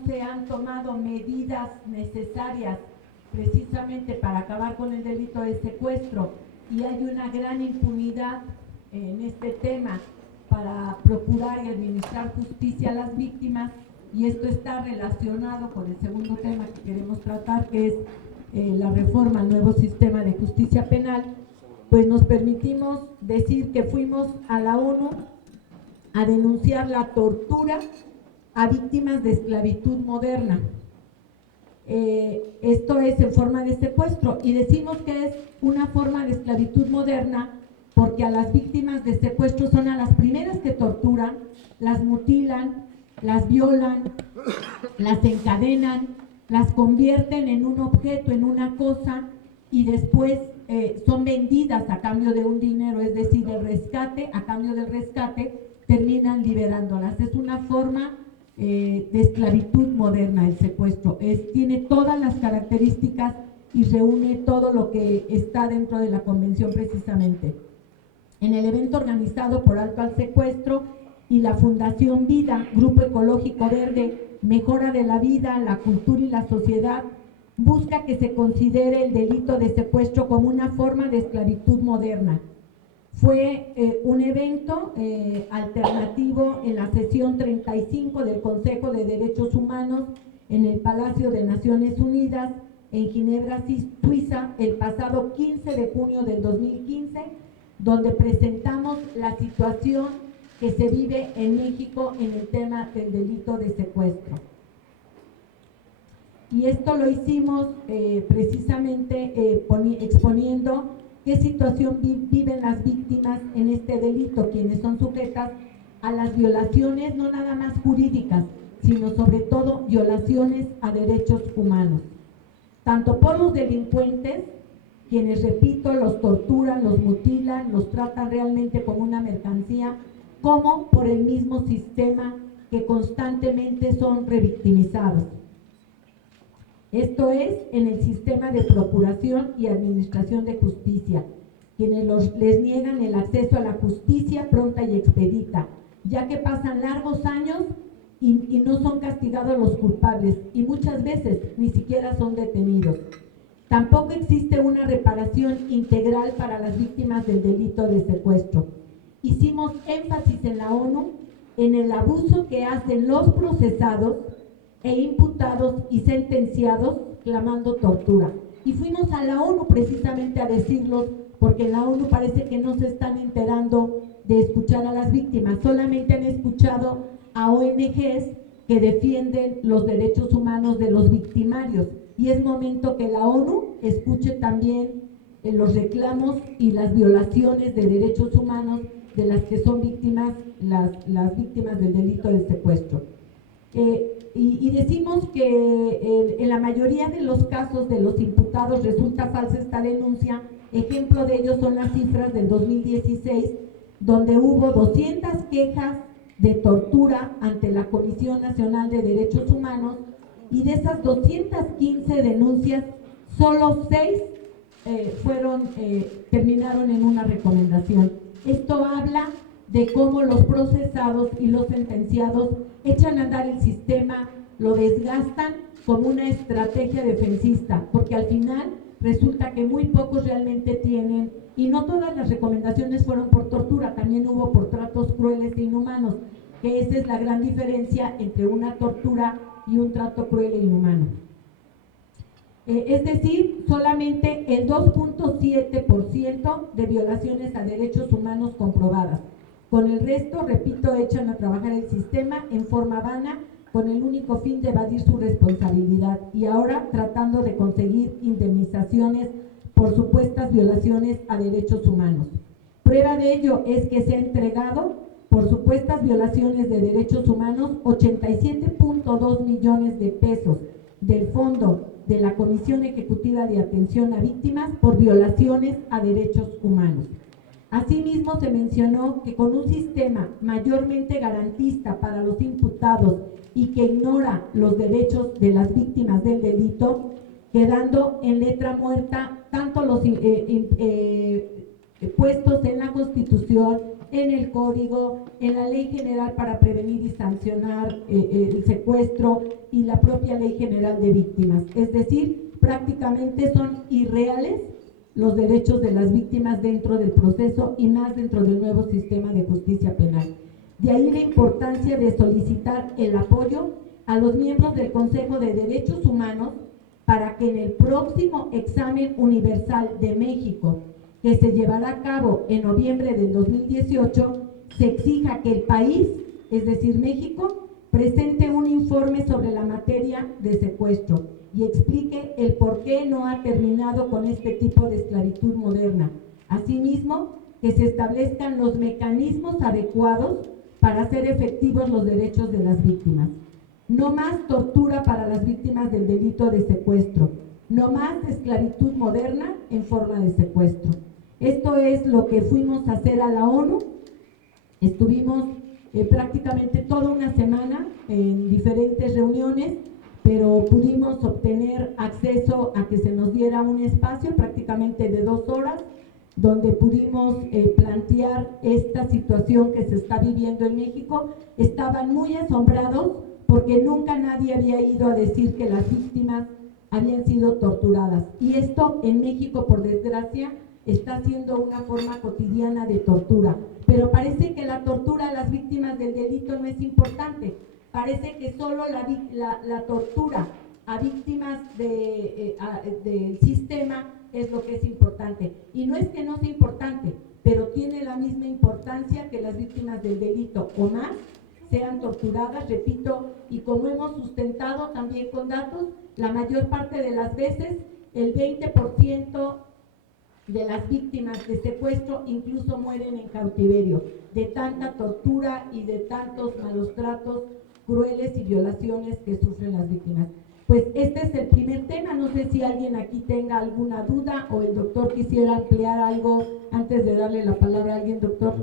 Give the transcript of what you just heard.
no se han tomado medidas necesarias precisamente para acabar con el delito de secuestro y hay una gran impunidad en este tema para procurar y administrar justicia a las víctimas, y esto está relacionado con el segundo tema que queremos tratar, que es la reforma al nuevo sistema de justicia penal, pues nos permitimos decir que fuimos a la ONU a denunciar la tortura a víctimas de esclavitud moderna. Esto es en forma de secuestro, y decimos que es una forma de esclavitud moderna porque a las víctimas de secuestro son a las primeras que torturan, las mutilan, las violan, las encadenan, las convierten en un objeto, en una cosa, y después son vendidas a cambio de un dinero, es decir, el rescate, a cambio del rescate terminan liberándolas. Es una forma de esclavitud moderna el secuestro, tiene todas las características y reúne todo lo que está dentro de la convención precisamente. En el evento organizado por Alto al Secuestro y la Fundación Vida, Grupo Ecológico Verde, Mejora de la Vida, la Cultura y la Sociedad, busca que se considere el delito de secuestro como una forma de esclavitud moderna. Fue un evento alternativo en la sesión 35 del Consejo de Derechos Humanos en el Palacio de Naciones Unidas en Ginebra, Suiza, el pasado 15 de junio del 2015, donde presentamos la situación que se vive en México en el tema del delito de secuestro. Y esto lo hicimos precisamente exponiendo qué situación viven las víctimas en este delito, quienes son sujetas a las violaciones, no nada más jurídicas, sino sobre todo violaciones a derechos humanos, tanto por los delincuentes, quienes, repito, los torturan, los mutilan, los tratan realmente como una mercancía, como por el mismo sistema que constantemente son revictimizados. Esto es en el sistema de procuración y administración de justicia, quienes les niegan el acceso a la justicia pronta y expedita, ya que pasan largos años y no son castigados los culpables, y muchas veces ni siquiera son detenidos. Tampoco existe una reparación integral para las víctimas del delito de secuestro. Hicimos énfasis en la ONU en el abuso que hacen los procesados e imputados y sentenciados clamando tortura. Y fuimos a la ONU precisamente a decirlos, porque en la ONU parece que no se están enterando de escuchar a las víctimas, solamente han escuchado a ONGs que defienden los derechos humanos de los victimarios, y es momento que la ONU escuche también los reclamos y las violaciones de derechos humanos de las que son víctimas las víctimas del delito de secuestro. Y decimos que en la mayoría de los casos de los imputados resulta falsa esta denuncia. Ejemplo de ello son las cifras del 2016, donde hubo 200 quejas de tortura ante la Comisión Nacional de Derechos Humanos, y de esas 215 denuncias, solo 6 terminaron en una recomendación. Esto habla de cómo los procesados y los sentenciados echan a andar el sistema, lo desgastan como una estrategia defensista, porque al final resulta que muy pocos realmente tienen, y no todas las recomendaciones fueron por tortura, también hubo por tratos crueles e inhumanos, que esa es la gran diferencia entre una tortura y un trato cruel e inhumano. Es decir, solamente el 2.7% de violaciones a derechos humanos comprobadas. Con el resto, repito, echan a trabajar el sistema en forma vana con el único fin de evadir su responsabilidad, y ahora tratando de conseguir indemnizaciones por supuestas violaciones a derechos humanos. Prueba de ello es que se ha entregado por supuestas violaciones de derechos humanos 87.2 millones de pesos del Fondo de la Comisión Ejecutiva de Atención a Víctimas por violaciones a derechos humanos. Asimismo, se mencionó que con un sistema mayormente garantista para los imputados y que ignora los derechos de las víctimas del delito, quedando en letra muerta tanto los puestos en la Constitución en el Código, en la Ley General para Prevenir y Sancionar el Secuestro y la propia Ley General de Víctimas. Es decir, prácticamente son irreales los derechos de las víctimas dentro del proceso y más dentro del nuevo sistema de justicia penal. De ahí la importancia de solicitar el apoyo a los miembros del Consejo de Derechos Humanos para que en el próximo examen universal de México, que se llevará a cabo en noviembre del 2018, se exija que el país, es decir, México, presente un informe sobre la materia de secuestro y explique el por qué no ha terminado con este tipo de esclavitud moderna. Asimismo, que se establezcan los mecanismos adecuados para hacer efectivos los derechos de las víctimas. No más tortura para las víctimas del delito de secuestro. No más esclavitud moderna en forma de secuestro. Esto es lo que fuimos a hacer a la ONU. Estuvimos prácticamente toda una semana en diferentes reuniones, pero pudimos obtener acceso a que se nos diera un espacio prácticamente de 2 horas, donde pudimos plantear esta situación que se está viviendo en México. Estaban muy asombrados porque nunca nadie había ido a decir que las víctimas habían sido torturadas. Y esto en México, por desgracia, está siendo una forma cotidiana de tortura. Pero parece que la tortura a las víctimas del delito no es importante. Parece que solo la tortura a víctimas del sistema es lo que es importante. Y no es que no sea importante, pero tiene la misma importancia que las víctimas del delito o más sean torturadas, repito, y como hemos sustentado también con datos, la mayor parte de las veces, el 20% de las víctimas de secuestro incluso mueren en cautiverio, de tanta tortura y de tantos malos tratos crueles y violaciones que sufren las víctimas. Pues este es el primer tema. No sé si alguien aquí tenga alguna duda o el doctor quisiera ampliar algo antes de darle la palabra a alguien, doctor.